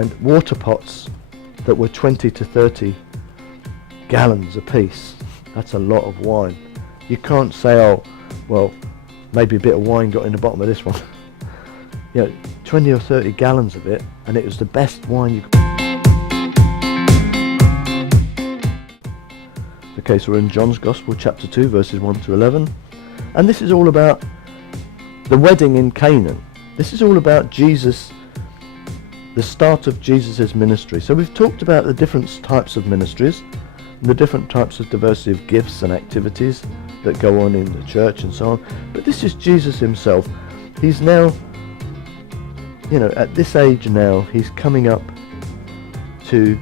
and water pots that were 20 to 30 gallons apiece. That's a lot of wine. You can't say, oh, well, maybe a bit of wine got in the bottom of this one. 20 or 30 gallons of it, and it was the best wine you could. Okay, so we're in John's Gospel, chapter 2, verses 1 to 11. And this is all about the wedding in Canaan. This is all about Jesus, the start of Jesus' ministry. So we've talked about the different types of ministries, the different types of diversity of gifts and activities that go on in the church and so on. But this is Jesus himself. He's now, at this age now, he's coming up to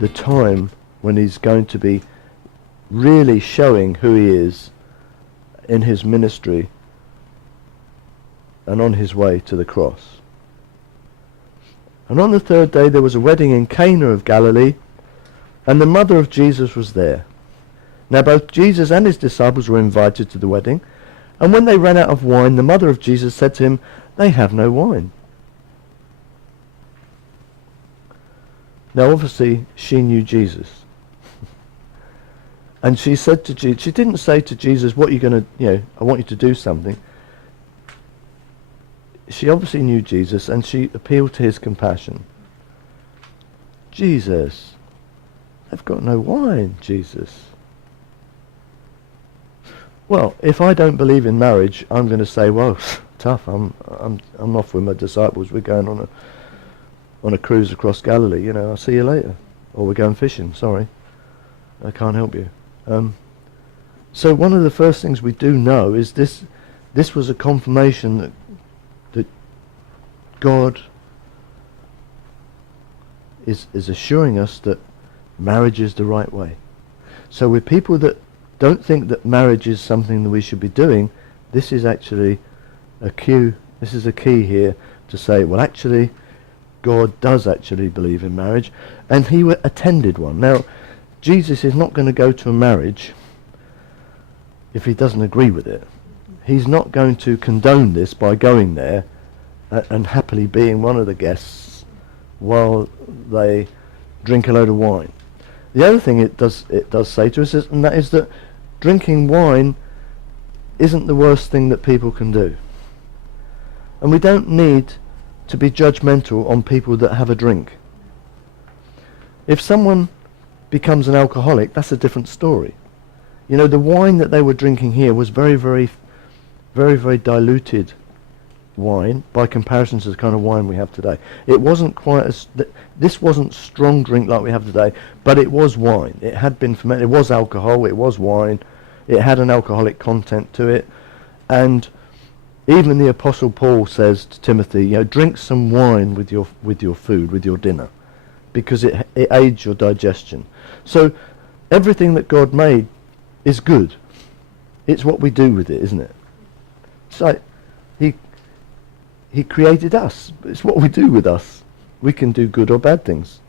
the time when he's going to be really showing who he is in his ministry and on his way to the cross. And on the third day there was a wedding in Cana of Galilee, and the mother of Jesus was there. Now both Jesus and his disciples were invited to the wedding, and when they ran out of wine, the mother of Jesus said to him, "They have no wine." Now obviously she knew Jesus. And she said to Jesus, she didn't say to Jesus, what are you going to, I want you to do something. She obviously knew Jesus, and she appealed to his compassion. Jesus, they've got no wine, Jesus. Well, if I don't believe in marriage, I'm going to say, well, tough, I'm off with my disciples. We're going on a cruise across Galilee, I'll see you later. Or we're going fishing, sorry. I can't help you. So one of the first things we do know is this was a confirmation that God is assuring us that marriage is the right way. So with people that don't think that marriage is something that we should be doing, this is actually a cue. This is a key here to say, well, actually, God does actually believe in marriage, and he attended one. Now, Jesus is not going to go to a marriage if he doesn't agree with it. He's not going to condone this by going there and happily being one of the guests while they drink a load of wine. The other thing it does say to us and that is that drinking wine isn't the worst thing that people can do. And we don't need to be judgmental on people that have a drink. If someone becomes an alcoholic, that's a different story. The wine that they were drinking here was very, very, very, very diluted wine by comparison to the kind of wine we have today. It wasn't quite as this wasn't strong drink like we have today, but it was wine. It had been fermented. It was alcohol. It was wine. It had an alcoholic content to it, and even the Apostle Paul says to Timothy, drink some wine with your food, with your dinner, because it aids your digestion. So everything that God made is good. It's what we do with it, isn't it? It's like he created us. It's what we do with us. We can do good or bad things.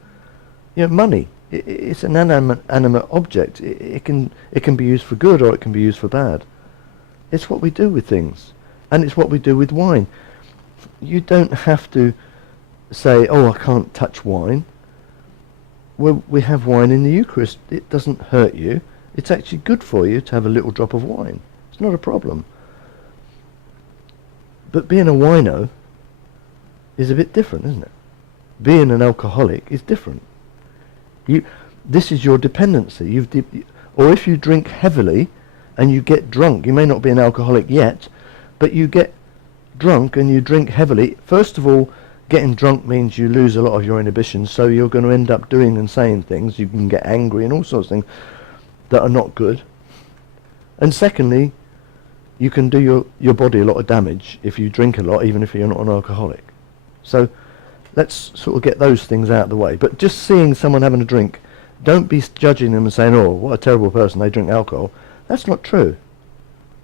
Money. It's an animate object. It can be used for good or it can be used for bad. It's what we do with things, and it's what we do with wine. You don't have to say, "Oh, I can't touch wine." Well, we have wine in the Eucharist. It doesn't hurt you. It's actually good for you to have a little drop of wine. It's not a problem. But being a wino is a bit different, isn't it? Being an alcoholic is different. This is your dependency. Or if you drink heavily and you get drunk, you may not be an alcoholic yet, but you get drunk and you drink heavily. First of all, getting drunk means you lose a lot of your inhibitions, so you're going to end up doing and saying things. You can get angry and all sorts of things that are not good. And secondly, you can do your body a lot of damage if you drink a lot, even if you're not an alcoholic. So let's sort of get those things out of the way. But just seeing someone having a drink, don't be judging them and saying, "Oh, what a terrible person, they drink alcohol." That's not true.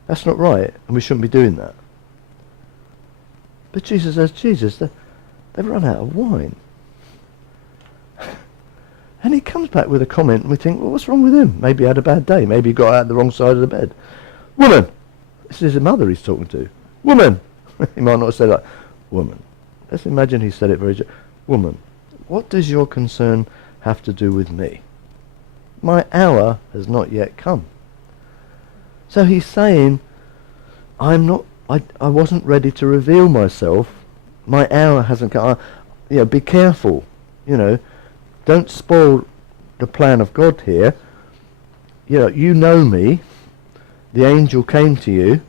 That's not right, and we shouldn't be doing that. But Jesus says, they've run out of wine. And he comes back with a comment, and we think, well, what's wrong with him? Maybe he had a bad day. Maybe he got out the wrong side of the bed. "Woman!" This is his mother he's talking to. "Woman!" He might not have said that. "Woman." Let's imagine he said it very woman, what does your concern have to do with me? My hour has not yet come. So he's saying, I wasn't ready to reveal myself. My hour hasn't come. Be careful. Don't spoil the plan of God here. You know me. The angel came to you.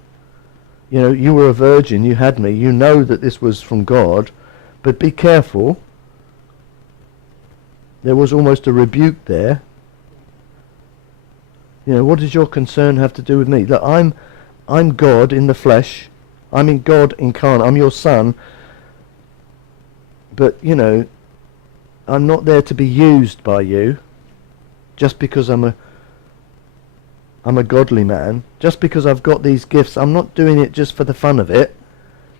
You were a virgin. You had me. You know that this was from God. But be careful. There was almost a rebuke there. What does your concern have to do with me? Look, I'm God in the flesh. I'm in God incarnate. I'm your son. But, I'm not there to be used by you just because I'm a godly man. Just because I've got these gifts. I'm not doing it just for the fun of it.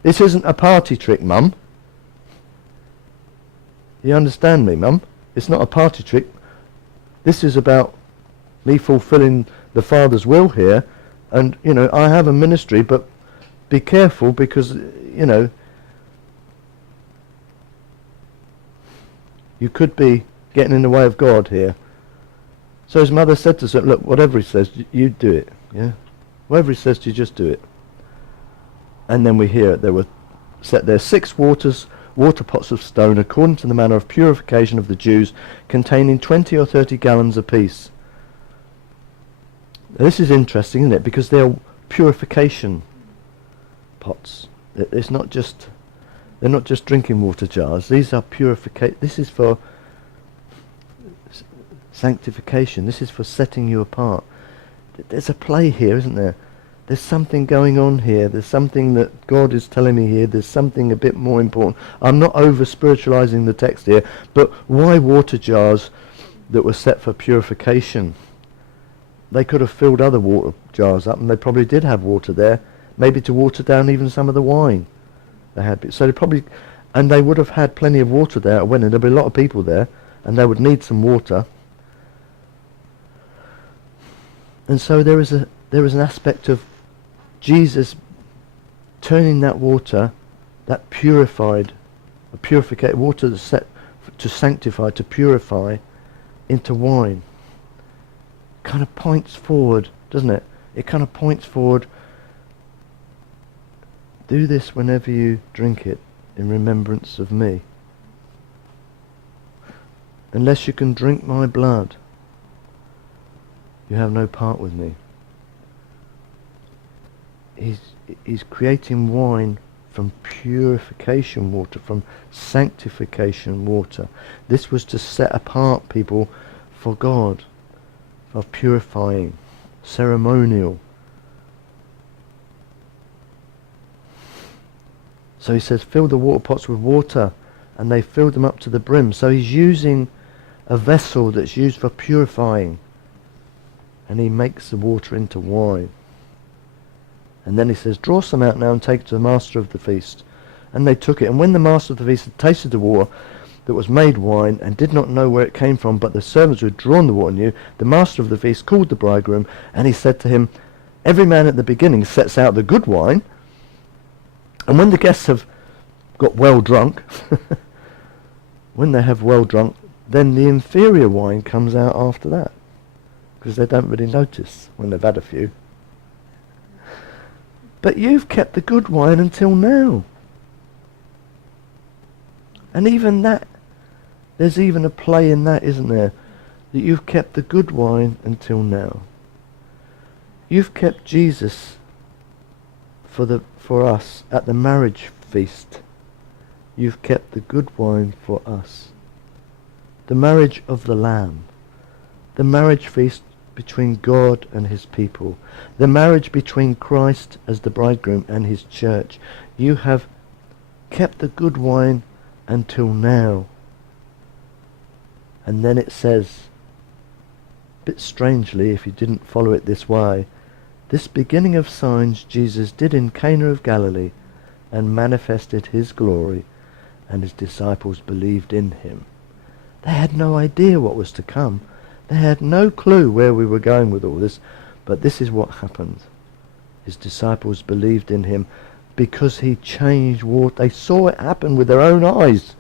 This isn't a party trick, Mum. You understand me, Mum? It's not a party trick. This is about me fulfilling the Father's will here. And, I have a ministry, but be careful because, you could be getting in the way of God here. So his mother said to him, look, whatever he says, you do it. Yeah? Whatever he says to you, just do it. And then we hear there were set there 6 water pots of stone, according to the manner of purification of the Jews, containing 20 or 30 gallons apiece. Now, this is interesting, isn't it? Because they're purification pots. They're not just drinking water jars. These are purification. This is for sanctification. This is for setting you apart. There's a play here, isn't there? There's something going on here. There's something that God is telling me here. There's something a bit more important. I'm not over-spiritualizing the text here, but why water jars that were set for purification? They could have filled other water jars up, and they probably did have water there, maybe to water down even some of the wine they had. So they would have had plenty of water there when there'd be a lot of people there, and they would need some water. And so there is an aspect of Jesus turning that water, that purified water that's set to sanctify, to purify, into wine. Kind of points forward, doesn't it? It kind of points forward. Do this whenever you drink it in remembrance of me. Unless you can drink my blood, you have no part with me. He's creating wine from purification water, from sanctification water. This was to set apart people for God, for purifying, ceremonial. So he says, fill the water pots with water, and they filled them up to the brim. So he's using a vessel that's used for purifying, and he makes the water into wine. And then he says, draw some out now and take it to the master of the feast. And they took it. And when the master of the feast had tasted the water that was made wine, and did not know where it came from, but the servants who had drawn the water knew, the master of the feast called the bridegroom, and he said to him, every man at the beginning sets out the good wine, and when the guests have got well drunk, when they have well drunk, then the inferior wine comes out after that, because they don't really notice when they've had a few. But you've kept the good wine until now. And even that, there's even a play in that, isn't there? That you've kept the good wine until now. You've kept Jesus for us at the marriage feast. You've kept the good wine for us. The marriage of the Lamb. The marriage feast between God and his people. The marriage between Christ as the bridegroom and his church. You have kept the good wine until now. And then it says, a bit strangely if you didn't follow it this way, this beginning of signs Jesus did in Cana of Galilee, and manifested his glory, and his disciples believed in him. They had no idea what was to come. They had no clue where we were going with all this, but this is what happened. His disciples believed in him because he changed water. They saw it happen with their own eyes.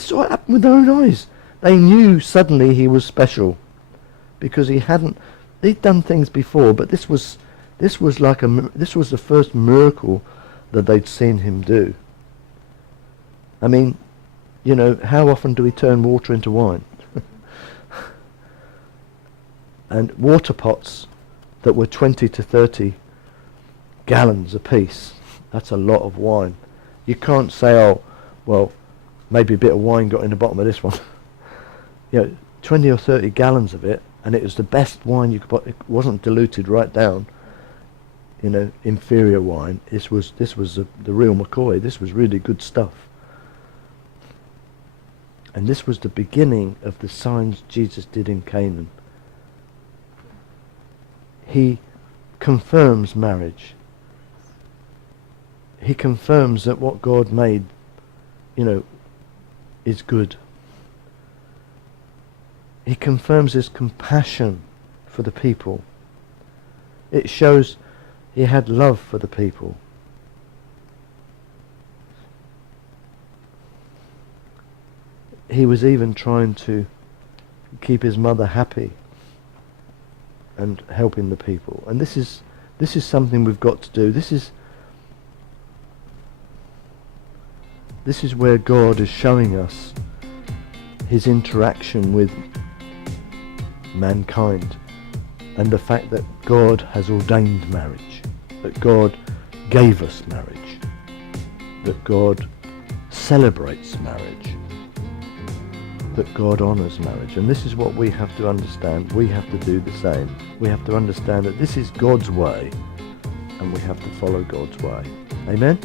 This saw it happen with their own eyes. They knew suddenly he was special, because he'd done things before, but this was the first miracle that they'd seen him do. I mean, you know, how often do we turn water into wine? And water pots that were 20 to 30 gallons apiece. That's a lot of wine. You can't say, oh, well, maybe a bit of wine got in the bottom of this one. You know, 20 or 30 gallons of it, and it was the best wine you could buy. It wasn't diluted right down, you know, inferior wine. This was the real McCoy. This was really good stuff. And this was the beginning of the signs Jesus did in Canaan. He confirms marriage. He confirms that what God made, you know, is good. He confirms his compassion for the people. It shows he had love for the people. He was even trying to keep his mother happy and helping the people. And this is something we've got to do. This is where God is showing us his interaction with mankind, and the fact that God has ordained marriage, that God gave us marriage, that God celebrates marriage, that God honours marriage. And this is what we have to understand. We have to do the same. We have to understand that this is God's way, and we have to follow God's way. Amen?